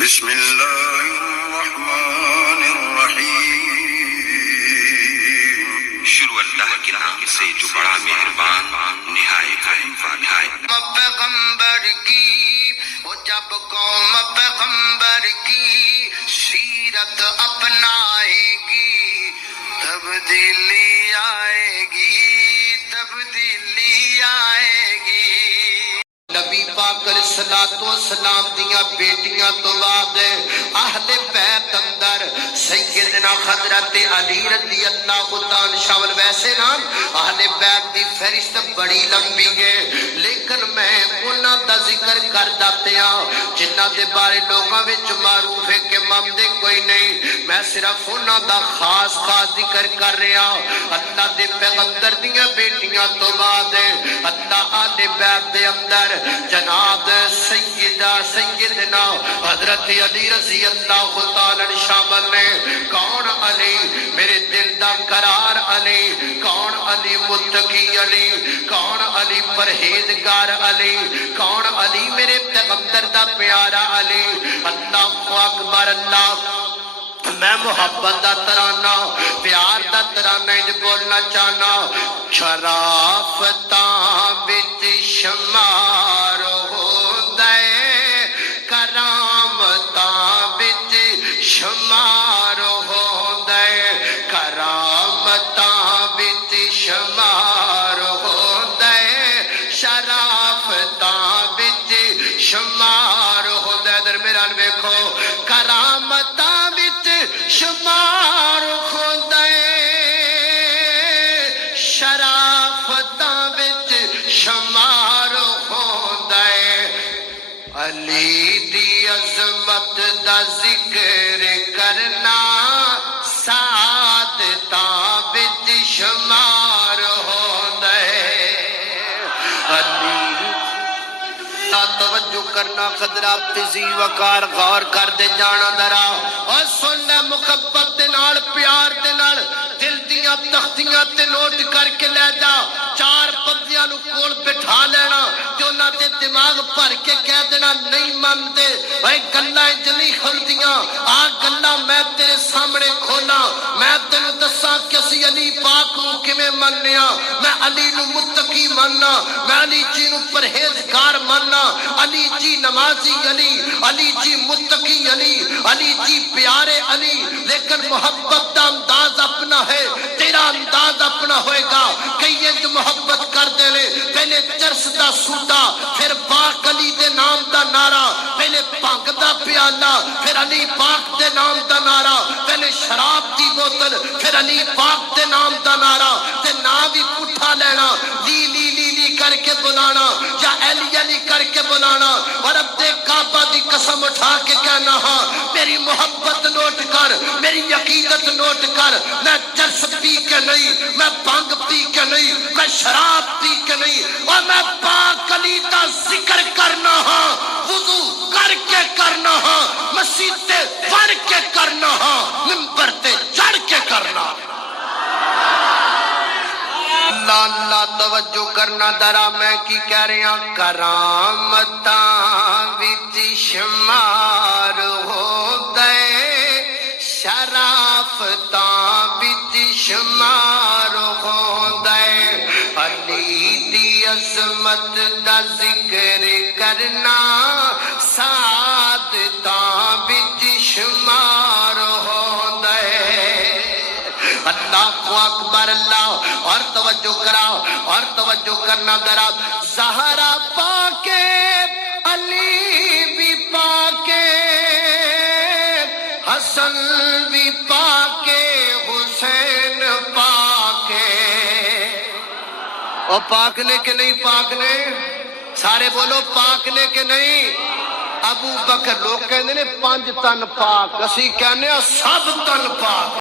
بسم اللہ الرحمن الرحیم۔ شروع اللہ کے نام سے جو بڑا مہربان نہایت رحم والا ہے۔ پیغمبر کی وہ جب قوم پیغمبر کی سیرت اپنائے گی تبدیلی آئے گی، تبدیلی آئے گی۔ نبی پاک علیہ السلام دیاں بیٹیاں تو بعد اہل بیت اندر سیدنا حضرت علی رضی اللہ تعالی شامل۔ ویسے نا اہل بیت دی فہرست بڑی لمبی ہے، لیکن میں انہاں دا ذکر کردا پیا جنہاں دے بارے لوگاں وچ معروف ہے کہ ممدے کوئی نہیں۔ میں صرف انہاں دا خاص ذکر کر رہا۔ اللہ دے پیغمبر دیاں بیٹیاں تو بعد اللہ اہل بیت دے اندر جناب سیدنا حضرت علی رضی اللہ تعالی شامل نے۔ کون علی؟ میرے دل دا قرار علی۔ کون علی؟ متقی علی۔ کون علی؟ پرہیزگار علی۔ کون علی؟ میرے پیغمبر دا پیارا علی۔ اللہ اکبر اللہ۔ میں محبت دا ترانہ پیار دا ترانہ بولنا چاہنا۔ شرافتاں وچ شمار ہوندے، کرامتاں وچ شمار ہوندے، کرامتاں وچ شمار ہوندے، شرافتاں وچ شمار ہوندے۔ ادھر میرا ویکھو، کرامتاں شمار ہوندے، شرافتاں وچ شمار ہوندے۔ علی دی عظمت دا ذکر کرنا سعادتاں وچ شمار ہوندے۔ علی توجہ کرنا خضرات تیزی وقار غور کر دے جانا درا اور سننا محبت دے نال پیار دے نال دل دیاں تختیاں تے نوٹ کر کے لے جا۔ چار بندیاں نو کول بٹھا لینا تے انہاں دے دماغ بھر کے کہہ دینا نہیں مندے اے گلاں انج نہیں کھلدیاں، آ گلاں میں تیرے سامنے کھولا۔ میں تینوں دساں کہ اسی علی پاک نوں کیویں منیا۔ میں علی نوں متقی مننا، میں علی جی نوں پرہیزگار مننا، علی جی نمازی علی، علی جی متقی علی، علی جی پیارے علی۔ لیکن محبت دا انداز اپنا ہے، تیرا انداز اپنا ہوئے گا۔ کئی انج محبت کر دے لے، پہلے چرس دا سوٹا، پھر پاک علی دے نام دا نعرہ، پہلے بھنگ دا پیالہ، پھر علی پاک دے نام دا نعرہ، پہلے شراب دی بوتل، پھر علی پاک دے نام دا نعرہ، تے نام بھی پٹھا لینا، لی لی لی لی کر کے بلانا یا علی علی کر کے بلانا۔ اور اب دے کعبہ دی قسم اٹھا کے کہنا ہاں میری محبت نوٹ کر، میری عقیدت نوٹ کر۔ میں چرس پی کے نہیں، میں بھنگ پی کے نہیں، میں شراب پی کے نہیں، اور میں پاک علی دا ذکر کرنا ہاں، وضو کر کے کرنا ہاں، مسجد تے پڑھ کے کرنا ہاں، منبر تے چڑھ کے کرنا۔ اللہ اللہ توجہ کرنا درا میں کی کہہ رہے ہیں۔ کرامتاں وچ شمار ہوندے، شرافتاں وچ شمار ہوندے۔ علی دی عظمت دا ذکر کرنا سعادتاں وچ شمار ہوندے۔ اللہ اکبر اللہ۔ اور توجہ کرا، اور توجہ کرنا ذرا۔ زہرا پاکے علی بھی پاکے، حسن بھی پاکے، حسین پاکے۔ اور پاک نے کہ نہیں پاک نے؟ سارے بولو پاک نے کہ نہیں؟ ابو بکر لوگ کہنے نے 5 تن پاک، اسی کہنے سب تن پاک۔